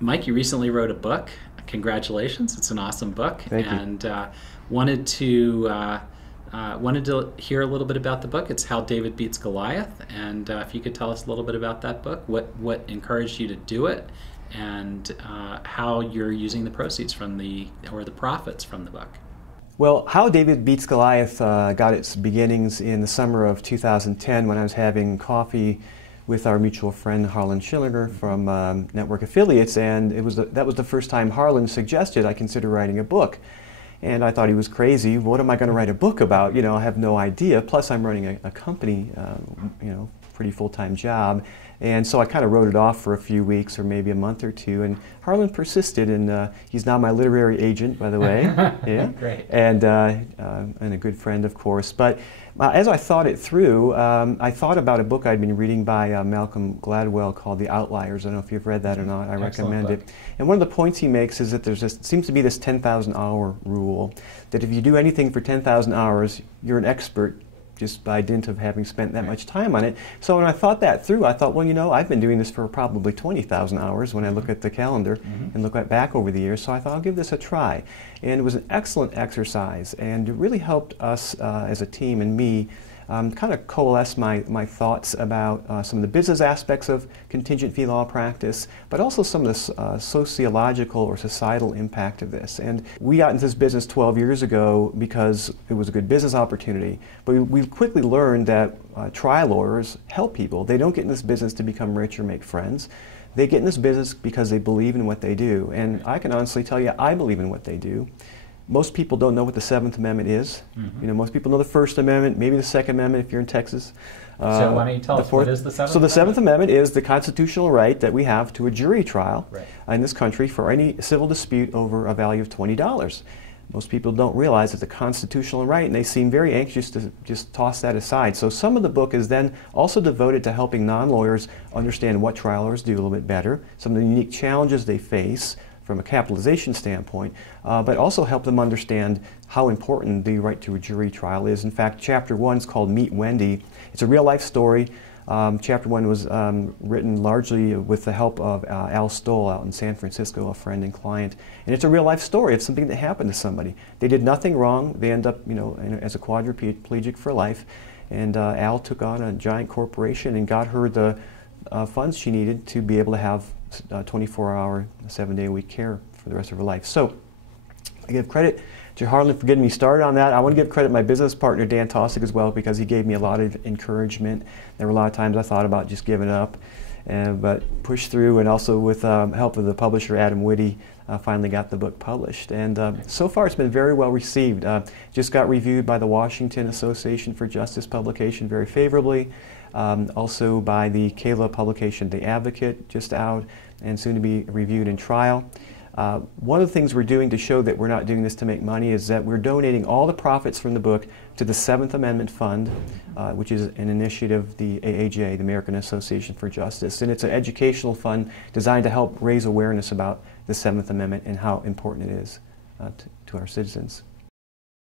Mike, you recently wrote a book. Congratulations! It's an awesome book. Thank you. And wanted to wanted to hear a little bit about the book. It's How David Beats Goliath. And if you could tell us a little bit about that book, what encouraged you to do it, and how you're using the proceeds from the profits from the book. Well, How David Beats Goliath got its beginnings in the summer of 2010 when I was having coffee with our mutual friend Harlan Schillinger from Network Affiliates, and that was the first time Harlan suggested I consider writing a book. And I thought he was crazy. What am I going to write a book about? You know, I have no idea. Plus, I'm running a company, you know, pretty full-time job. And so I kind of wrote it off for a few weeks or maybe a month or two. And Harlan persisted, and he's now my literary agent, by the way. Yeah, great. And a good friend, of course. But as I thought it through, I thought about a book I'd been reading by Malcolm Gladwell called The Outliers. I don't know if you've read that or not. I recommend it. And one of the points he makes is that seems to be this 10,000 hour rule, that if you do anything for 10,000 hours, you're an expert just by dint of having spent that much time on it. So when I thought that through, I thought, well, you know, I've been doing this for probably 20,000 hours when I look at the calendar and look back over the years, so I thought I'll give this a try. And it was an excellent exercise, and it really helped us as a team and me kind of coalesce my thoughts about some of the business aspects of contingent fee law practice, but also some of the sociological or societal impact of this. And we got into this business 12 years ago because it was a good business opportunity, but we quickly learned that trial lawyers help people. They don't get in this business to become rich or make friends. They get in this business because they believe in what they do. And I can honestly tell you, I believe in what they do. Most people don't know what the Seventh Amendment is. You know, most people know the First Amendment, maybe the Second Amendment if you're in Texas. So why don't you tell us what is the Seventh Amendment? So the Seventh Amendment is the constitutional right that we have to a jury trial in this country for any civil dispute over a value of $20. Most people don't realize it's a constitutional right, and they seem very anxious to just toss that aside. So some of the book is then also devoted to helping non-lawyers understand what trial lawyers do a little bit better, some of the unique challenges they face from a capitalization standpoint, but also help them understand how important the right to a jury trial is. In fact, Chapter 1 is called Meet Wendy. It's a real-life story. Chapter 1 was written largely with the help of Al Stoll out in San Francisco, a friend and client. And it's a real-life story. It's something that happened to somebody. They did nothing wrong. They end up, you know, as a quadriplegic for life. And Al took on a giant corporation and got her the funds she needed to be able to have 24-hour, 7-day-a-week care for the rest of her life. So I give credit to Harlan for getting me started on that. I want to give credit to my business partner, Dan Tosick, as well, because he gave me a lot of encouragement. There were a lot of times I thought about just giving up, but pushed through, and also with help of the publisher, Adam Whitty, finally got the book published. And so far it's been very well received. Just got reviewed by the Washington Association for Justice publication very favorably. Also by the Kayla publication, The Advocate, just out and soon to be reviewed in trial. One of the things we're doing to show that we're not doing this to make money is that we're donating all the profits from the book to the Seventh Amendment Fund, which is an initiative of the AAJ, the American Association for Justice. And it's an educational fund designed to help raise awareness about the Seventh Amendment and how important it is to our citizens.